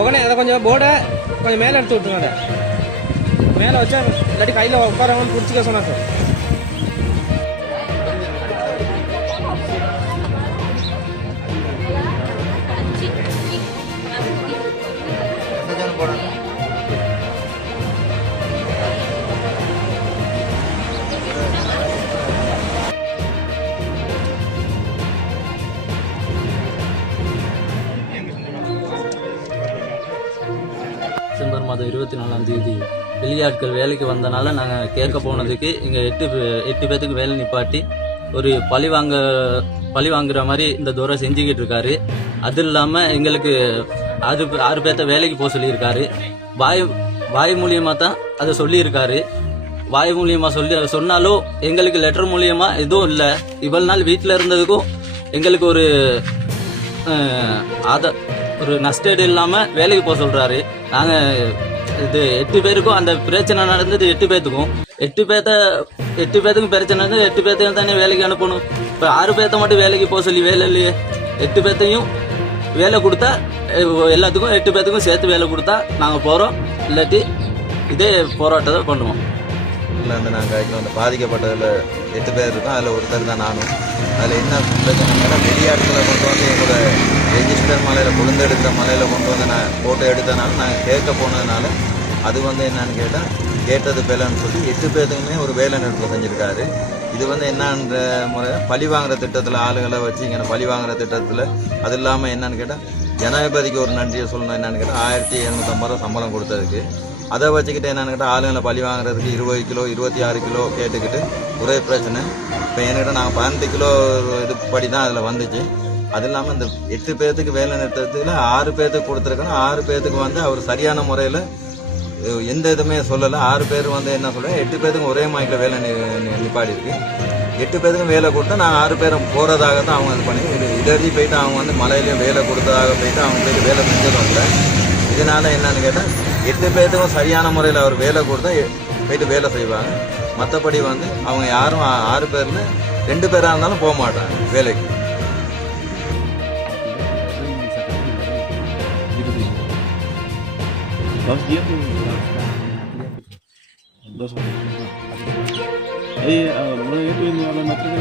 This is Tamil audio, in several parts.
உடனே அதை கொஞ்சம் போர்டை கொஞ்சம் மேலே எடுத்து விட்டுருங்க. அதை மேலே வச்சா இல்லாட்டி கையில் உட்காரவங்க பிடிச்சிக்க சொன்னா சார். டிசம்பர் மாதம் 24 வெளியாட்கள் வேலைக்கு வந்தனால நாங்கள் கேட்க போனதுக்கு இங்கே எட்டு பேத்துக்கு வேலை நிப்பாட்டி ஒரு பழி வாங்குற மாதிரி இந்த தூரம் செஞ்சுக்கிட்டு இருக்காரு. அது இல்லாமல் எங்களுக்கு 6 பேர்த்த வேலைக்கு போக சொல்லியிருக்காரு. வாய் மூலியமாக தான் அதை சொல்லியிருக்காரு. வாய் மூலியமாக சொன்னாலும் எங்களுக்கு லெட்டர் மூலியமாக எதுவும் இல்லை. இவ்வளவு நாள் வீட்டில் இருந்ததுக்கும் எங்களுக்கு ஒரு நஷ்டேடு இல்லாமல் வேலைக்கு போக சொல்கிறாரு. நாங்கள் இது 8 பேருக்கும் அந்த பிரச்சனை நடந்தது. 8 பேத்துக்கும் பிரச்சனை நடந்தது. 8 பேர்த்தையும் தானே வேலைக்கு அனுப்பணும். இப்போ 6 பேர்த்த மட்டும் வேலைக்கு போக சொல்லி வேலை இல்லையே. 8 பேர்த்தையும் வேலை கொடுத்தா எல்லாத்துக்கும் 8 பேர்த்துக்கும் சேர்த்து வேலை கொடுத்தா நாங்கள் போகிறோம். இல்லாட்டி இதே போராட்டத்தை பண்ணுவோம். இல்லை நாங்கள் வந்து பாதிக்கப்பட்டதில் 8 பேர் இருக்கோம். அதில் ஒருத்தர் தான் நானும். அதில் என்ன பிரச்சனை வெளியாட்களை கொண்டு வந்து எங்களோட ரெஜிஸ்டர் மலையில் குழுந்தெடுக்கிற மலையில் கொண்டு வந்து நான் ஃபோட்டோ எடுத்தனால நாங்கள் கேட்க போனதுனால அது வந்து என்னன்னு கேட்டால் கேட்டது பேலன்னு சொல்லி 8 பேர்த்துக்குமே ஒரு வேலை நிறுத்தம் செஞ்சுருக்காரு. இது வந்து என்னன்ற முறை பழி வாங்குற திட்டத்தில் ஆளுகளை வச்சு இங்கே பழி வாங்குற திட்டத்தில் அது இல்லாமல் என்னன்னு கேட்டால் ஜனாதிபதிக்கு ஒரு நன்றியை சொல்லணும். என்னன்னு கேட்டால் 1750 ரூபா சம்பளம் கொடுத்ததுக்கு அதை வச்சுக்கிட்டு என்னன்னு கேட்டால் ஆளுங்களை பழி வாங்குறதுக்கு 20 கிலோ 26 கிலோ கேட்டுக்கிட்டு ஒரே பிரச்சனை. இப்போ என்கிட்ட நாங்கள் 18 கிலோ இது படி தான் அதில் வந்துச்சு. அது இல்லாமல் இந்த 8 பேர்த்துக்கு வேலை நிறுத்தத்தில் 6 பேர்த்துக்கு கொடுத்துருக்கணும். 6 பேர்த்துக்கு வந்து அவர் சரியான முறையில் எந்த இதுவுமே சொல்லலை. 6 பேர் வந்து என்ன சொல்கிறேன் 8 பேர்த்துக்கும் ஒரே மாய்க்கில் வேலை நிப்பாடி இருக்கு. 8 பேர்த்துக்கும் வேலை கொடுத்தா நாங்கள் 6 பேரை போகிறதாக தான் அவங்க இது பண்ணி இடறி போயிட்டு அவங்க வந்து மலையிலையும் வேலை கொடுத்ததாக போயிட்டு அவங்க போயிட்டு வேலை செஞ்சதும் இல்லை. இதனால என்னன்னு கேட்டால் 8 பேர்த்துக்கும் சரியான முறையில் அவர் வேலை கொடுத்தா போயிட்டு வேலை செய்வாங்க. மற்றபடி வந்து அவங்க யாரும் 6 பேரில் 2 பேராக இருந்தாலும் போக மாட்டாங்க வேலைக்கு. mulai itu ini oleh materi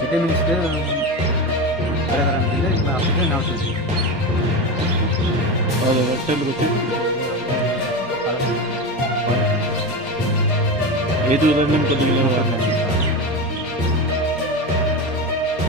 kita minister kadang-kadang kita kita nak ada website begitu itu dalam kedua